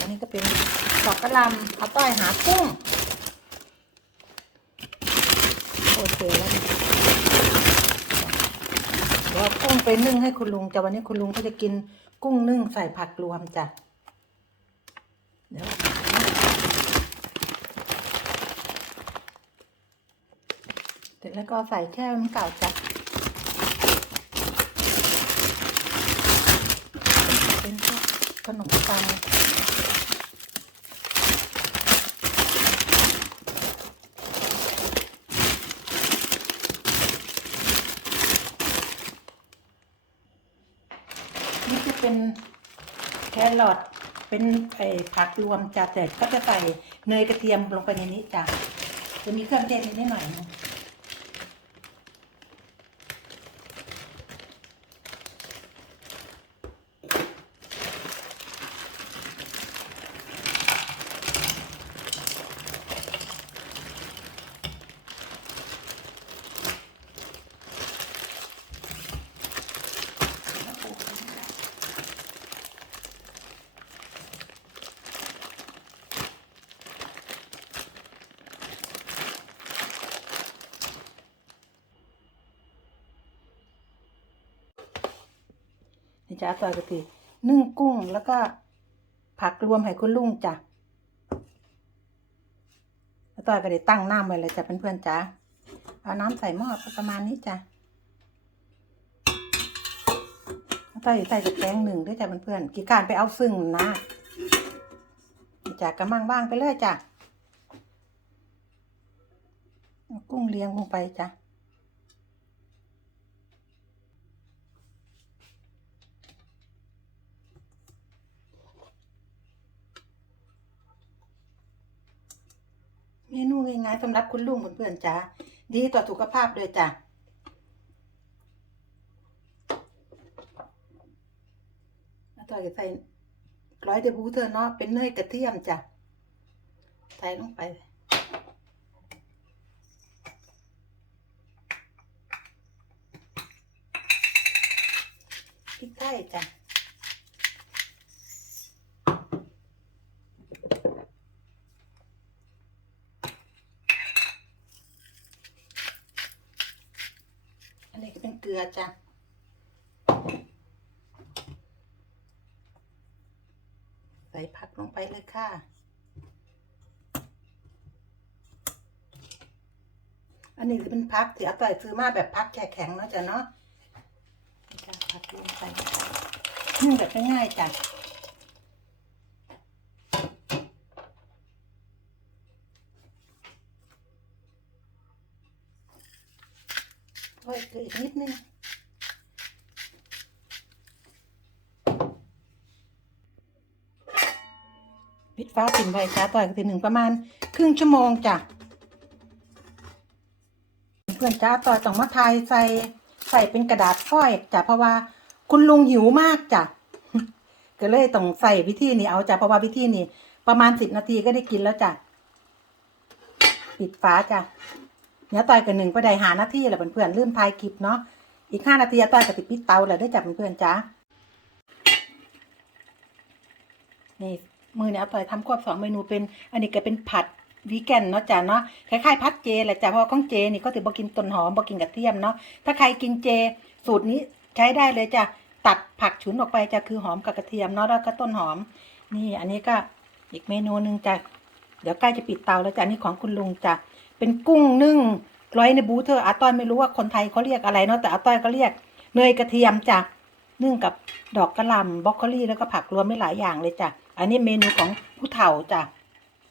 อันนี้ก็เป็นดอกกระลำเอาต้อยหากุ้ง โอเคแล้วเดี๋ยวกุ้งไปนึ่งให้คุณลุงจ้ะวันนี้คุณลุงเขาจะกินกุ้งนึ่งใส่ผักรวมจ้ะเดี๋ยวเสร็จแล้วก็ใส่แค่น้ำเก่าจ้ะเป็นพวกขนมปัง นี่จะ เป็นแครอทเป็นไอ้ผักรวมจ้ะแต่ก็จะใส่เนยกระเทียมลงไปในนี้จ้ะจะมีเครื่องเทศนิดหน่อยนึง นี่จ้ะต่อยกะทินึ่งกุ้งแล้วก็ผักรวมให้คุณลุงจ้ะแล้วต่อยก็ได้ตั้งน้ำไว้เลยจ้ะเพื่อนๆจ้ะเอาน้ำใส่หม้อประมาณนี้จ้ะต่อยใส่กระแกงหนึ่งด้วยจ้ะเพื่อนๆกี่การไปเอาซึ่งนะจ้ะกระมังบ้างไปเลยจ้ะเอากุ้งเลี้ยงลงไปจ้ะ เมนูง่ายๆสำหรับคุณลุงเพื่อนๆจ้าดีต่อสุขภาพเลยจ้ะแล้วต่อจะใส่ร้อยเดบูเธอเนาะเป็นเนยกระเทียมจ้ะใส่ลงไปพริกไทยจ้ะ อันนี้ก็ เป็นเกลือจ้ะใส่ผักลงไปเลยค่ะ อันนี้จะเป็นพักที่อาต่อยซื้อมาแบบพักแข็งเนาะจ้ะเนาะนี่จ้ะผักลงไปนี่แบบง่ายๆจ้ะ โอ้ยเกลืออีกนิดนึง ปิดฟ้าปิ่นไว้จ้าต่อยกันทีหนึ่งประมาณครึ่งชั่วโมงจ้ะ เพื่อนจ้าต่อยต้องมาทายใส่ใส่เป็นกระดาษฟอยจ้ะเพราะว่าคุณลุงหิวมากจ้ะ ก็เลยต้องใส่วิธีนี้เอาจ้ะเพราะว่าวิธีนี้ประมาณสิบนาทีก็ได้กินแล้วจ้ะ ปิดฟ้าจ้ะ เนื้อต่อยกันหนึ่งก็ได้หานาทีแหละเพื่อนๆลืมทายคลิปเนาะอีกห้านาทีต่อยกับติดปิดเตาแล้วได้จับเพื่อนๆจ้านี่มือเนี่ยต่อยทำควบสองเมนูเป็น อันนี้ก็เป็นผัดวีแกนเนาะจ้ะเนาะคล้ายๆพัดเจแหละจ้ะเพราะของเจนี่ก็ถือบอกินต้นหอมบอกินกระเทียมเนาะถ้าใครกินเจ สูตรนี้ใช้ได้เลยจ้ะตัดผักฉุนออกไปจะคือหอมกับกระเทียมเนาะแล้วก็ต้นหอม นี่อันนี้ก็อีกเมนูหนึ่งจ้ะเดี๋ยวใกล้จะปิดเตาแล้วจ้ะอันนี่ของคุณลุงจ้ะ เป็นกุ้งนึ่งร้อยในบูเธออาต้อยไม่รู้ว่าคนไทยเขาเรียกอะไรเนาะแต่อาต้อยก็เรียกเนยกระเทียมจ้ะนึ่งกับดอกกระหล่ำบรอกโคลี่แล้วก็ผักรวมไม่หลายอย่างเลยจ้ะอันนี้เมนูของผู้เฒ่าจ้ะ